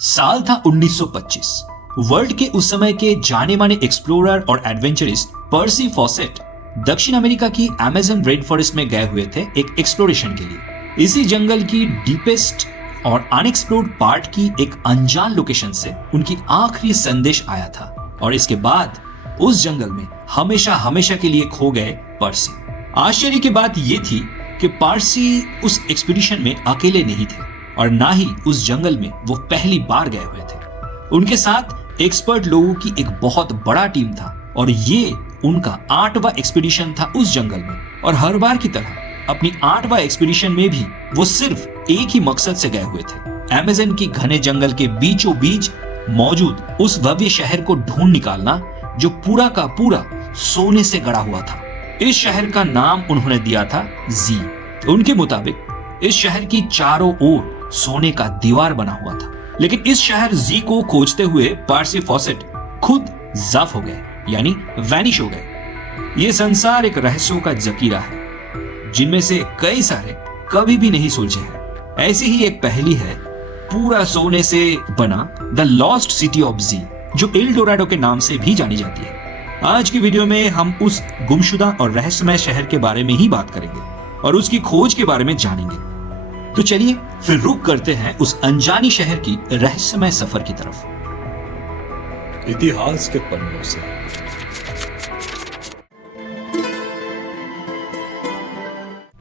साल था 1925। वर्ल्ड के उस समय के जाने माने एक्सप्लोरर और एडवेंचरिस्ट पर्सी फॉसेट दक्षिण अमेरिका की अमेज़न रेन फॉरेस्ट में गए हुए थे एक एक्सप्लोरेशन के लिए। इसी जंगल की डीपेस्ट और अनएक्सप्लोर्ड पार्ट की एक अनजान लोकेशन से उनकी आखिरी संदेश आया था और इसके बाद उस जंगल में हमेशा हमेशा के लिए खो गए पर्सी। आश्चर्य की बात यह थी कि पर्सी उस एक्सपीडिशन में अकेले नहीं थे और ना ही उस जंगल में वो पहली बार गए हुए थे। उनके साथ एक्सपर्ट लोगों की एक बहुत बड़ा टीम था और ये उनका 8वां एक्सपीडिशन था उस जंगल में। और हर बार की तरह अपनी 8वां एक्सपीडिशन में भी वो सिर्फ एक ही मकसद से गए हुए थे, अमेज़न की घने जंगल के बीचों बीच मौजूद उस भव्य शहर को ढूंढ निकालना जो पूरा का पूरा सोने से गढ़ा हुआ था। इस शहर का नाम उन्होंने दिया था जी। उनके मुताबिक इस शहर की चारों ओर सोने का दीवार बना हुआ था। लेकिन इस शहर जी को खोजते हुए पर्सी फॉसेट खुद ज़ाफ हो गए, यानी वैनिश हो गए। ये संसार एक रहस्यों का जकीरा है जिनमें से कई सारे कभी भी नहीं सुलझे हैं। ऐसी ही एक पहेली है पूरा सोने से बना द लॉस्ट सिटी ऑफ जी, जो एल डोराडो के नाम से भी जानी जाती है। आज की वीडियो में हम उस गुमशुदा और रहस्यमय शहर के बारे में ही बात करेंगे और उसकी खोज के बारे में जानेंगे। तो चलिए फिर रुक करते हैं उस अनजानी शहर की रहस्यमय सफर की तरफ। इतिहास के पन्नों से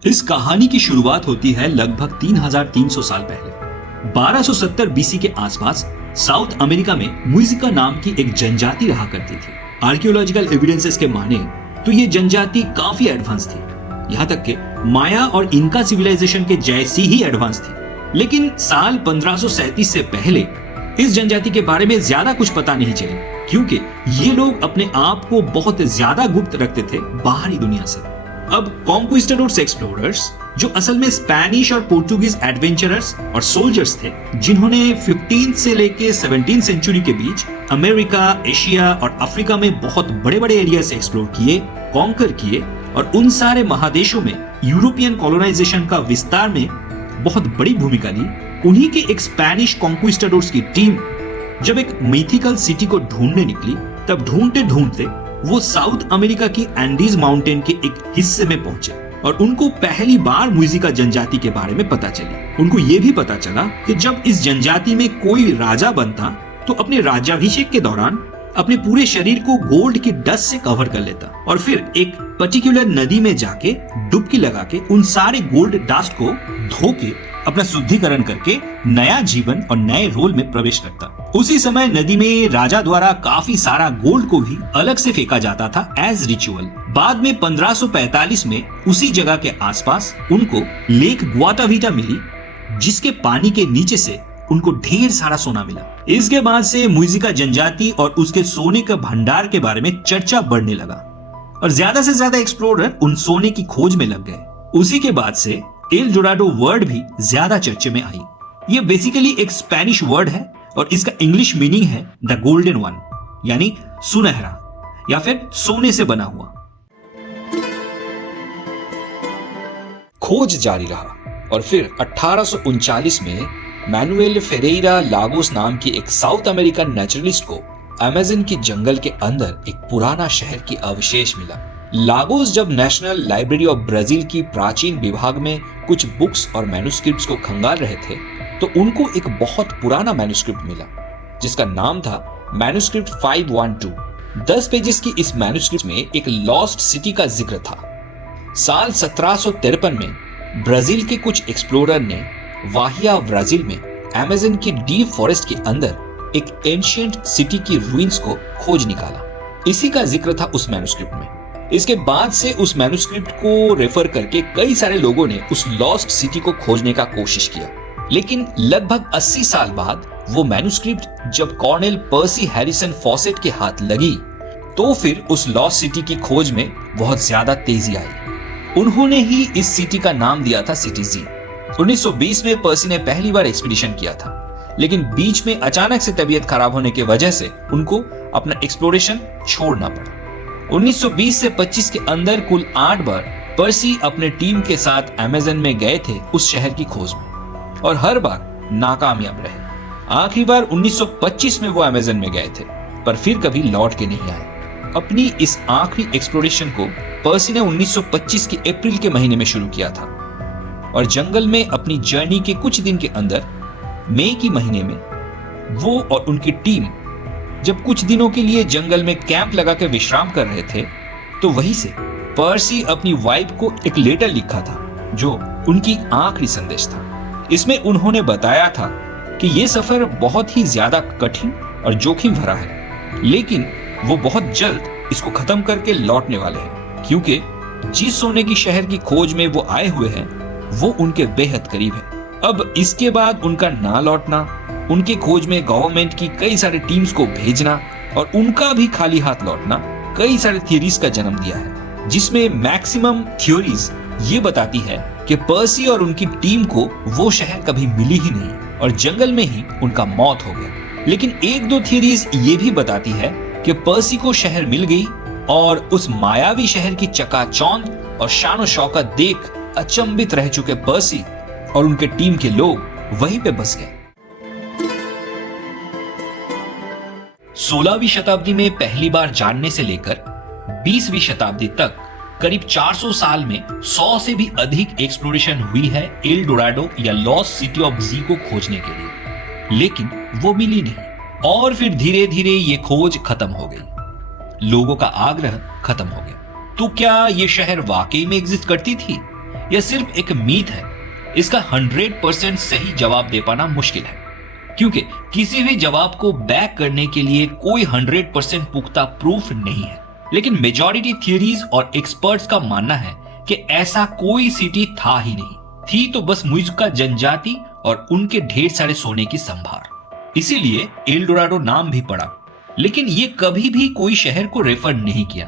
इस कहानी की शुरुआत होती है लगभग 3300 साल पहले। 1270 बीसी के आसपास साउथ अमेरिका में मुइज़िका नाम की एक जनजाति रहा करती थी। आर्कियोलॉजिकल एविडेंसेस के माने तो ये जनजाति काफी एडवांस थी, यहाँ तक कि माया और इनका सिविलाइजेशन के जैसी ही एडवांस थी। लेकिन साल 1537 से पहले इस जनजाति के बारे में ज्यादा कुछ पता नहीं चली, क्योंकि ये लोग अपने आप को बहुत ज्यादा गुप्त रखते थे बाहरी दुनिया से। अब कॉन्क्विस्टाडोर्स एक्सप्लोरर्स, जो असल में स्पेनिश और पोर्टुगीज एडवेंचरर्स और सोल्जर्स थे, जिन्होंने 15 से लेके 17 सेंचुरी के बीच अमेरिका, एशिया और अफ्रीका में बहुत बड़े बड़े एरिया से एक्सप्लोर किए, कॉन्कर किए और उन सारे महादेशों में यूरोपियन कॉलोनाइजेशन का विस्तार में बहुत बड़ी भूमिका ली। उन्हीं के एक स्पेनिश कॉन्क्विस्टाडोर्स की टीम जब एक मिथिकल सिटी को ढूंढने निकली, तब ढूंढते ढूंढते वो साउथ अमेरिका की एंडीज माउंटेन के एक हिस्से में पहुंचे और उनको पहली बार मुइज़िका जनजाति के बारे में पता चली। उनको ये भी पता चला कि जब इस जनजाति में कोई राजा बनता तो अपने राज्याभिषेक के दौरान अपने पूरे शरीर को गोल्ड की डस्ट से कवर कर लेता और फिर एक पर्टिकुलर नदी में जाके डुबकी लगा के उन सारे गोल्ड डस्ट को धो के अपना शुद्धिकरण करके नया जीवन और नए रोल में प्रवेश करता। उसी समय नदी में राजा द्वारा काफी सारा गोल्ड को भी अलग से फेंका जाता था एज रिचुअल। बाद में 1545 में उसी जगह के आसपास उनको लेक गुआताविटा मिली, जिसके पानी के नीचे से उनको ढेर सारा सोना मिला। इसके बाद से मुइज़िका जनजाति और उसके सोने के भंडार के बारे में चर्चा बढ़ने लगा और ज्यादा से ज्यादा एक्सप्लोरर उन सोने की खोज में लग गए। उसी के बाद से एल डोराडो वर्ड भी ज्यादा चर्चे में आई। ये बेसिकली एक स्पेनिश वर्ड है और इसका इंग्लिश मीनिंग है द गोल्डन वन, यानी सुनहरा या फिर सोने से बना हुआ। खोज जारी रहा और फिर 1839 में मैनुएल फेरेरा लागोस नाम की एक साउथ अमेरिकन नेचुरलिस्ट को अमेज़न की जंगल के अंदर एक पुराना शहर की अवशेष मिला। लागोस जब नेशनल लाइब्रेरी ऑफ ब्राजील की प्राचीन विभाग में कुछ बुक्स और मैन्युस्क्रिप्ट्स को खंगाल रहे थे तो उनको एक बहुत पुराना मैन्युस्क्रिप्ट मिला जिसका नाम था मैन्युस्क्रिप्ट 512। 10 पेजेस की इस मैन्युस्क्रिप्ट में एक लॉस्ट सिटी का जिक्र था। साल 1753 में ब्राजील के कुछ एक्सप्लोरर ने वाहिया ब्राजील में अमेज़न की डीप फॉरेस्ट के अंदर एक एंशिएंट सिटी की रूइंस को खोज निकाला। इसी का जिक्र था उस मैन्युस्क्रिप्ट में। इसके बाद से उस मैन्युस्क्रिप्ट को रेफर करके कई सारे लोगों ने उस लॉस्ट सिटी को खोजने का कोशिश किया, लेकिन लगभग 80 साल बाद वो मैन्युस्क्रिप्ट जब कॉर्नेल पर्सी हैरिसन फॉसेट के हाथ लगी तो फिर उस लॉस्ट सिटी की खोज में बहुत ज्यादा तेजी आई। उन्होंने ही इस सिटी का नाम दिया था सिटी जी। 1920 में पर्सी ने पहली बार एक्सपीडिशन किया था, लेकिन बीच में अचानक से तबीयत खराब होने की वजह से उनको अपना एक्सप्लोरेशन छोड़ना पड़ा। 1920 से 25 के अंदर कुल 8 बार पर्सी अपने टीम के साथ अमेज़न में गए थे उस शहर की खोज में और हर बार नाकामयाब रहे। आखिरी बार 1925 में वो अमेज़न में गए थे, पर फिर कभी लौट के नहीं आए। अपनी इस आखिरी एक्सप्लोरेशन को पर्सी ने 1925 के अप्रैल के महीने में शुरू किया था और जंगल में अपनी जर्नी के कुछ दिन के अंदर मई के महीने में वो और उनकी टीम जब कुछ दिनों के लिए जंगल में कैंप लगा कर विश्राम कर रहे थे, तो वहीं से पर्सी अपनी वाइफ को एक लेटर लिखा था जो उनकी आखिरी संदेश था। इसमें उन्होंने बताया था कि ये सफर बहुत ही ज्यादा कठिन और जोखिम भरा है, लेकिन वो बहुत जल्द इसको खत्म करके लौटने वाले हैं, क्योंकि जिस सोने की शहर की खोज में वो आए हुए हैं वो उनके बेहद करीब है। अब इसके बाद उनका ना लौटना, उनके खोज में गवर्नमेंट की कई सारे टीम्स को भेजना और उनका भी खाली हाथ लौटना कई सारे थियरीज का जन्म दिया है, जिसमें मैक्सिमम थ्योरीज ये बताती है कि पर्सी और उनकी टीम को वो शहर कभी मिली ही नहीं और जंगल में ही उनका मौत हो गया। लेकिन एक दो थियरीज ये भी बताती है कि पर्सी को शहर मिल गई और उस मायावी शहर की चकाचौंध और शान शौकत देख अचंभित रह चुके पर्सी और उनके टीम के लोग वहीं पे बस गए। 16वीं शताब्दी में पहली बार जानने से लेकर 20वीं शताब्दी तक करीब 400 साल में 100 से भी अधिक एक्सप्लोरेशन हुई है एल डोराडो या लॉस्ट सिटी ऑफ जी को खोजने के लिए, लेकिन वो मिली नहीं और फिर धीरे धीरे ये खोज खत्म हो गई। लोगों का आग्रह खत्म हो गया। तो क्या ये शहर वाकई में एग्जिस्ट करती थी या सिर्फ एक मीथ है? इसका 100% सही जवाब दे पाना मुश्किल है, क्योंकि किसी भी जवाब को बैक करने के लिए कोई 100% पुख्ता प्रूफ नहीं है। लेकिन मेजॉरिटी थियरीज और एक्सपर्ट्स का मानना है कि ऐसा कोई सिटी था ही नहीं, थी तो बस मुइज़का जनजाति और उनके ढेर सारे सोने की संभार, इसीलिए एल डोराडो नाम भी पड़ा। लेकिन ये कभी भी कोई शहर को रेफर नहीं किया।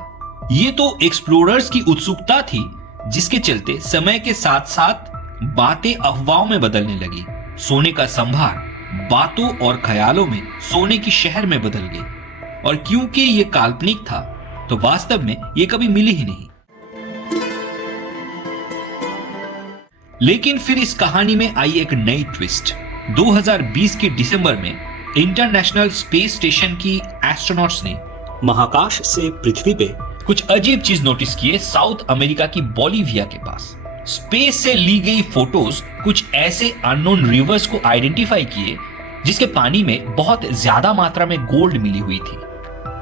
ये तो एक्सप्लोरर्स की उत्सुकता थी, जिसके चलते समय के साथ साथ बातें अफवाहों में बदलने लगी। सोने का संभार बातों और ख्यालों में सोने की शहर में बदल गई और क्योंकि ये काल्पनिक था तो वास्तव में ये कभी मिली ही नहीं। लेकिन फिर इस कहानी में आई एक नई ट्विस्ट। 2020 के दिसंबर में इंटरनेशनल स्पेस स्टेशन की एस्ट्रोनॉट्स ने महाकाश से पृथ्वी पे कुछ अजीब चीज नोटिस किए साउथ अमेरिका की बोलिविया के पास। स्पेस से ली गई फोटोज कुछ ऐसे अननोन रिवर्स को आइडेंटिफाई किए जिसके पानी में बहुत ज्यादा मात्रा में गोल्ड मिली हुई थी,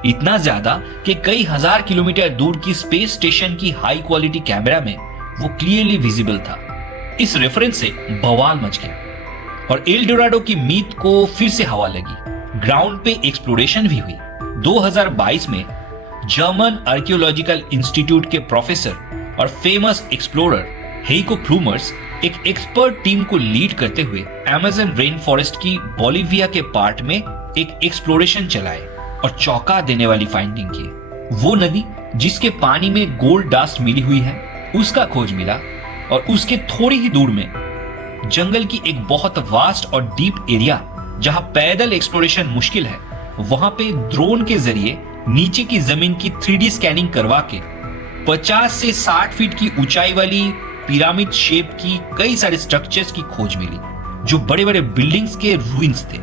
इतना ज्यादा कि कई हजार किलोमीटर दूर की स्पेस स्टेशन की हाई क्वालिटी कैमरा में वो क्लियरली विजिबल था। इस रेफरेंस से बवाल मच गया और एल डोराडो की मीत को फिर से हवा लगी। ग्राउंड पे एक्सप्लोरेशन भी हुई। 2022 में जर्मन आर्कियोलॉजिकल इंस्टीट्यूट के प्रोफेसर और फेमस एक्सप्लोरर हेइको प्लूमर्स एक एक्सपर्ट टीम को लीड करते हुए अमेज़न रेन फॉरेस्ट की बोलिविया के पार्ट में एक एक्सप्लोरेशन चलाए और चौंका देने वाली फाइंडिंग की। वो नदी जिसके पानी में गोल्ड डस्ट मिली हुई है, उसका खोज मिला और उसके थोड़ी ही दूर में जंगल की एक बहुत वास्ट और डीप एरिया जहां पैदल एक्सप्लोरेशन मुश्किल है, वहां पे ड्रोन के जरिए नीचे की जमीन की 3D स्कैनिंग करवा के 50 से 60 फीट की ऊंचाई वाली पिरामिड शेप की कई सारे स्ट्रक्चर्स की खोज मिली जो बड़े बड़े बिल्डिंग्स के रूइंस थे।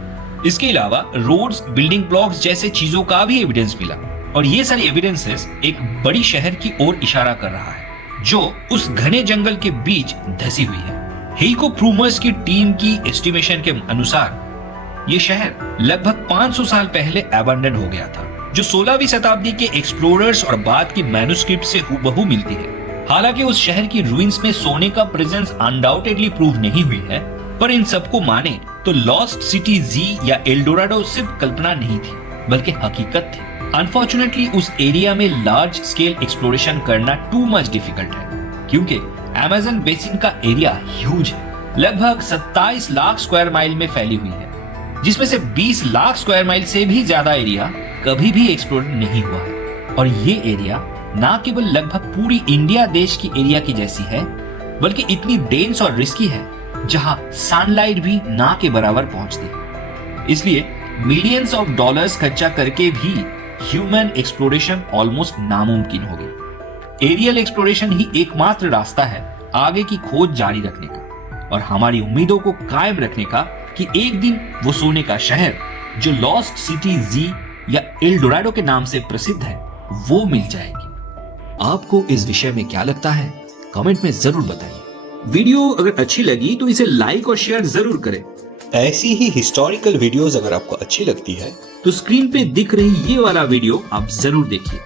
इसके अलावा रोड्स, बिल्डिंग ब्लॉक्स जैसे चीजों का भी एविडेंस मिला और ये सारे एविडेंसेस एक बड़ी शहर की ओर इशारा कर रहा है जो उस घने जंगल के बीच धसी हुई है। हेइको प्लूमर्स की टीम की एस्टिमेशन के अनुसार ये शहर लगभग 500 साल पहले अबंडन हो गया था, जो 16वीं शताब्दी के एक्सप्लोरर्स और बाद की मैन्युस्क्रिप्ट से हूबहू मिलती है। हालांकि उस शहर की रूइंस में सोने का प्रेजेंस अनडाउटेडली प्रूव नहीं हुई है, पर इन सबको माने तो लॉस्ट सिटी जी या एल डोराडो सिर्फ कल्पना नहीं थी बल्कि हकीकत थी। अनफॉर्चुनेटली उस एरिया में लार्ज स्केल एक्सप्लोरेशन करना टू मच डिफिकल्ट है, क्योंकि अमेज़न बेसिन का एरिया ह्यूज है, लगभग 27 लाख स्क्वायर माइल में फैली हुई है, जिसमें से 20 लाख स्क्वायर माइल से भी ज्यादा एरिया कभी भी एक्सप्लोर नहीं हुआ है। और ये एरिया ना केवल लगभग पूरी इंडिया देश की एरिया की जैसी है, बल्कि इतनी डेंस और रिस्की है जहां सनलाइट भी ना के बराबर पहुंचती। इसलिए मिलियंस ऑफ डॉलर्स खर्चा करके भी ह्यूमन एक्सप्लोरेशन ऑलमोस्ट नामुमकिन होगी। एरियल एक्सप्लोरेशन ही एकमात्र रास्ता है आगे की खोज जारी रखने का और हमारी उम्मीदों को कायम रखने का कि एक दिन वो सोने का शहर जो लॉस्ट सिटी जी या एल डोराडो के नाम से प्रसिद्ध है वो मिल जाएगी। आपको इस विषय में क्या लगता है, कमेंट में जरूर बताइए। वीडियो अगर अच्छी लगी तो इसे लाइक और शेयर जरूर करें। ऐसी ही हिस्टोरिकल वीडियोस अगर आपको अच्छी लगती है तो स्क्रीन पे दिख रही ये वाला वीडियो आप जरूर देखिए।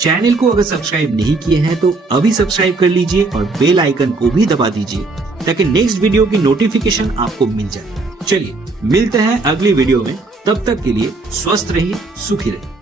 चैनल को अगर सब्सक्राइब नहीं किए हैं तो अभी सब्सक्राइब कर लीजिए और बेल आइकन को भी दबा दीजिए ताकि नेक्स्ट वीडियो की नोटिफिकेशन आपको मिल जाए। चलिए मिलते हैं अगली वीडियो में, तब तक के लिए स्वस्थ रहिए, सुखी रहिए।